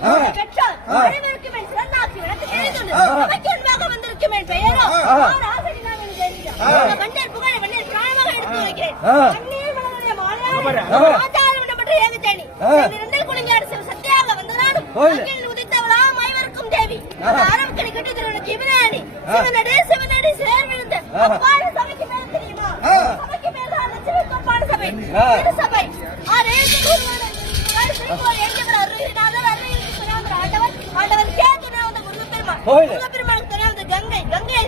பெற்றோர் அனைவருக்கும் என் சிறந்த ஆட்சி வழக்கு தெரிந்தது நமக்கு என்பதாக வந்திருக்கும் என் பெயரோ அவர் ஆசை நாம் என்று தெரிகிறோம் வண்டர் புகழை வண்டர் பிராணமாக எடுத்து வைக்கிறேன். கண்ணீர் மலர்ந்த மாநாடு ஆதாரம் பற்றி ஏகத்தேனி இரண்டில் குளிங்காடு சிவ சத்தியாக வந்தனாலும் அங்கில் உதித்தவளாம் ஐவருக்கும் தேவி. ஆரம்பிக்கணி கட்டி திருவண்ண ஜிமினானி சிவனடி சிவனடி சேர்விழுந்த. அப்பாட சபைக்கு மேல் தெரியுமா? சபைக்கு மேலான சிவ தொப்பாடு சபை. சபை ஆறு ஏழு குருவான திருப்போர் ஏழு அருகினாதான் முருகப்பெருமானுக்கு கங்கை. கங்கையை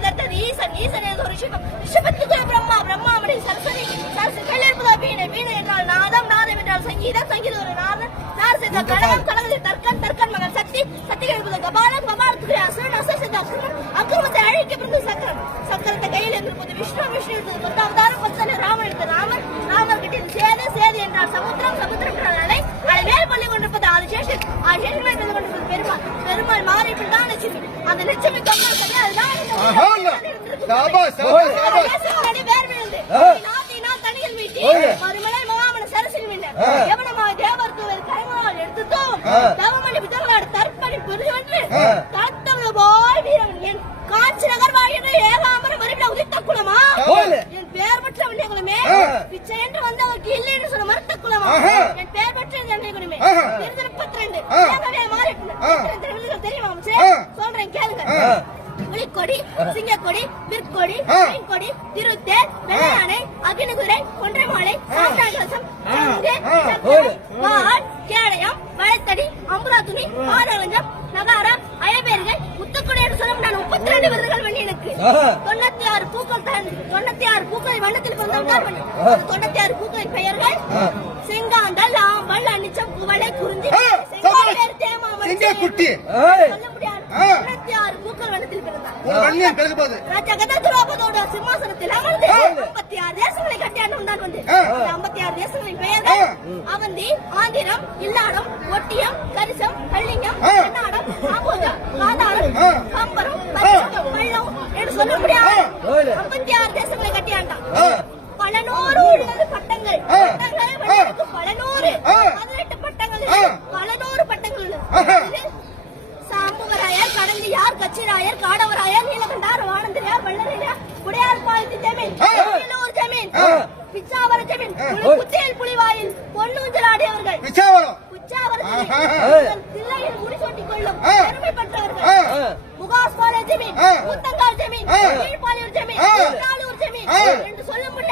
ஈசன். ஈசன் என்பது ரிஷபம் ரிஷபத்துக்கு பிரம்மா பிரம்மாவடி சரஸ்வதி. சரஸ்வதி கல்லிருப்பதா வீணை வீணை என்றால் நாதம் நாதம் என்றால் சங்கீதம். சங்கீதம் ஒரு நாதம் நார் செய்த கடகம் கடகத்தில் தர்க்கன் தர்க்கன் மகன் சக்தி. சக்தி எழுப்பது கபாலம் கபாலத்துக்கு அசுரன் அசுர செய்த அசுரன். அக்கிரமத்தை அழிக்க பிறந்து சக்கரம் சக்கரத்தை கையில் இருப்பது விஷ்ணு. விஷ்ணு இருந்தது பத்தாவதாரம் பத்தனை ராமன் எடுத்த ராமன். ராமர் கிட்ட சேது சேது என்றால் சமுத்திரம். சமுத்திரம் என்றால் அலை. அலை மேல் பள்ளி கொண்டிருப்பது ஆறு சேஷன் ஆறு சேஷன் கொண்டிருப்பது மறுமலை மகாமன சரசில் மின்ன. ஆ. எவனமாய் தேவர் கைமணால் எடுத்துத்தோம். ஆ. தவமணி பிதர்களாடு தற்பணி பெருகவென்று. பிச்சை என்று வந்தவருக்கு இல்லை என்று சொன்ன மறுத்த குலமா. என் பெற்ற முப்பத்தி ரெண்டு. தெரியுமா ஆ. சொல்றேன் கேளுங்க. புலிக்கொடி சிங்கக்கொடி விற்கொடி ஆ. மீன்கொடி திருத்தேர் வெள்ளையானை அகிலகுரை கொன்றைமாலை. சக்கரை வாள் கேடயம் வளைத்தடி அம்புலா துணி நகாரம் அயபேர்கள் முத்துக்குடி என்று சொல்லும் நான் முப்பத்தி ரெண்டு விருதுகள் பண்ணி எனக்கு. தொண்ணூத்தி ஆறு தொண்ணூத்தி ஆறு பூக்களை வண்ணத்தில் கொண்டவர்கள். தொண்ணூத்தி ஆறு பூக்களின் பெயர்கள் ஆ. செங்காந்தல் ஆம்பல் அனிச்சம் குவளை குறிஞ்சி. தொண்ணூத்தி ஆறு பூக்கள் வண்ணத்தில் பிறந்தார் சிம்மாசனத்தில் அமர்ந்து ஆ. 56 தேசங்களை கட்டியாண்டு வந்தான் வந்து ஆ. இந்த 56 தேசங்களின் பெயர்கள். அவந்தி ஆந்திரம் இல்லாடம் ஒட்டியம் கரிசம் கச்சிராயர் காடவராயர் நீலகண்டார் வானந்திரியார் வள்ளலியார் குடையார் பாலத்தி ஜமீன் ஜமீன். பிச்சாவர ஜமீன். குத்தேல் புலிவாயில் பொன்னூஞ்சல் ஆடியவர்கள் பிச்சாவரம். தங்கள் தில்லையில் முடிசூட்டிக் கொள்ளும். பெருமை பெற்றவர்கள். முகாஸ்பால ஜமீன் ஆ. ஊத்தங்கால் ஜமீன். கீழ்பாலியூர் ஜமீன். என்று சொல்ல முடியாது